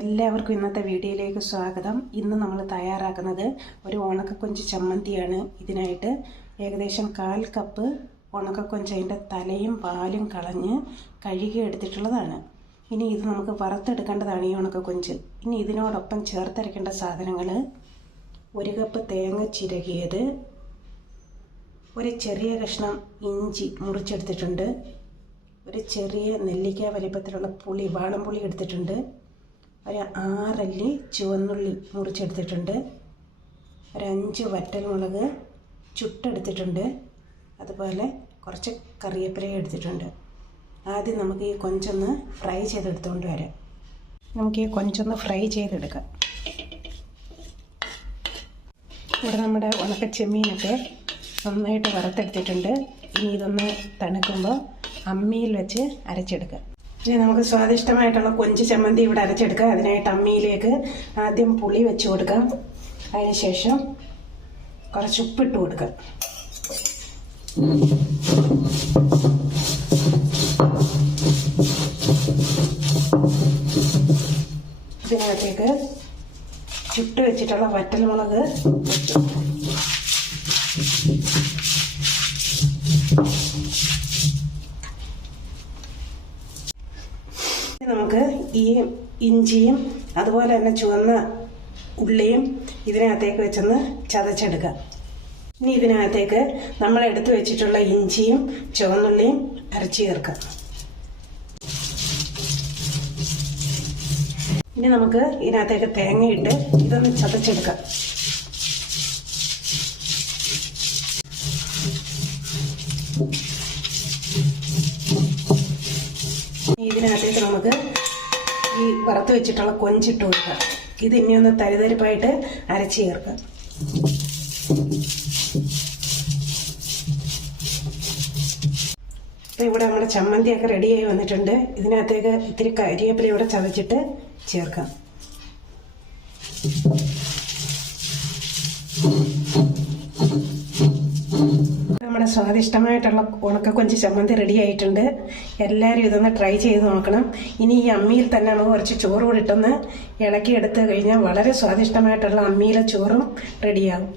എല്ലാവർക്കും ഇന്നത്തെ വീഡിയോയിലേക്ക് സ്വാഗതം. ഇന്ന് നമ്മൾ തയ്യാറാക്കുന്നത് ഒരു ഉണക്കക്കൊഞ്ച് ചമ്മന്തിയാണ്. ഇതിനായിട്ട് ഏകദേശം 1/4 കപ്പ് ഉണക്കക്കൊഞ്ച് അതിൻ്റെ തലയും പാലും കളഞ്ഞ് കഴുകി എടുത്തിട്ടുള്ളതാണ്. ഇനി ഇത് നമുക്ക് വറുത്തെടുക്കേണ്ടതാണ് ഈ ഉണക്കക്കൊഞ്ച്. ഇനി ഇതിനോടൊപ്പം ചേർത്തരയ്ക്കേണ്ട സാധനങ്ങൾ: 1 കപ്പ് തേങ്ങ ചിരകിയത്, ഒരു ചെറിയ കഷ്ണം ഇഞ്ചി മുറിച്ചെടുത്തിട്ടുണ്ട്, ഒരു ചെറിയ നെല്ലിക്ക വലിപ്പത്തിലുള്ള പുളി വാളംപുളി എടുത്തിട്ടുണ്ട്, ഒരു 6 അല്ലി ചുവന്നുള്ളി മുറിച്ചെടുത്തിട്ടുണ്ട്, ഒരു 5 വറ്റൽമുളക് ചുട്ടെടുത്തിട്ടുണ്ട്, അതുപോലെ കുറച്ച് കറിവേപ്പില എടുത്തിട്ടുണ്ട്. ആദ്യം നമുക്ക് ഈ കൊഞ്ചൊന്ന് ഫ്രൈ ചെയ്തെടുത്തുകൊണ്ട് വരാം. നമുക്ക് ഈ കൊഞ്ചൊന്ന് ഫ്രൈ ചെയ്തെടുക്കാം. ഇവിടെ നമ്മുടെ ഉണക്ക ചെമ്മീനൊക്കെ നന്നായിട്ട് വറുത്തെടുത്തിട്ടുണ്ട്. ഇനി ഇതൊന്ന് തണുക്കുമ്പോൾ അമ്മിയിൽ വെച്ച് അരച്ചെടുക്കാം. ഇനി നമുക്ക് സ്വാദിഷ്ടമായിട്ടുള്ള കൊഞ്ച് ചമ്മന്തി ഇവിടെ അരച്ചെടുക്കാം. അതിനായിട്ട് അമ്മിയിലേക്ക് ആദ്യം പുളി വെച്ച് കൊടുക്കാം. അതിനുശേഷം കുറച്ച് ഉപ്പിട്ട് കൊടുക്കാം. ഇതിനകത്തേക്ക് ചുട്ട് വെച്ചിട്ടുള്ള വറ്റൽമുളക് വെച്ചു. നമുക്ക് ഈ ഇഞ്ചിയും അതുപോലെ തന്നെ ചുവന്ന ഉള്ളിയും ഇതിനകത്തേക്ക് വെച്ചൊന്ന് ചതച്ചെടുക്കാം. ഇനി ഇതിനകത്തേക്ക് നമ്മൾ എടുത്തു വെച്ചിട്ടുള്ള ഇഞ്ചിയും ചുവന്നുള്ളിയും അരച്ച് ചേർക്കാം. ഇനി നമുക്ക് ഇതിനകത്തേക്ക് തേങ്ങയിട്ട് ഇതൊന്ന് ചതച്ചെടുക്കാം. ഇതിനകത്തേക്ക് നമുക്ക് ഈ വറുത്ത് വെച്ചിട്ടുള്ള കൊഞ്ചിട്ട് കൊടുക്കാം. ഇത് ഇനി ഒന്ന് തരിതരിപ്പായിട്ട് അരച്ച് ചേർക്കാം. ഇപ്പം ഇവിടെ നമ്മുടെ ചമ്മന്തിയൊക്കെ റെഡിയായി വന്നിട്ടുണ്ട്. ഇതിനകത്തേക്ക് ഇത്തിരി കരിവേപ്പില ഇവിടെ ചതച്ചിട്ട് ചേർക്കാം. നമ്മുടെ സ്വാദിഷ്ടമായിട്ടുള്ള ഉണക്കക്കൊഞ്ച് ചമ്മന്തി റെഡി ആയിട്ടുണ്ട്. എല്ലാവരും ഇതൊന്ന് ട്രൈ ചെയ്ത് നോക്കണം. ഇനി ഈ അമ്മിയിൽ തന്നെ നമുക്ക് കുറച്ച് ചോറ് കൂടി ഇട്ടൊന്ന് ഇളക്കി എടുത്തു കഴിഞ്ഞാൽ വളരെ സ്വാദിഷ്ടമായിട്ടുള്ള അമ്മിയിലെ ചോറും റെഡിയാകും.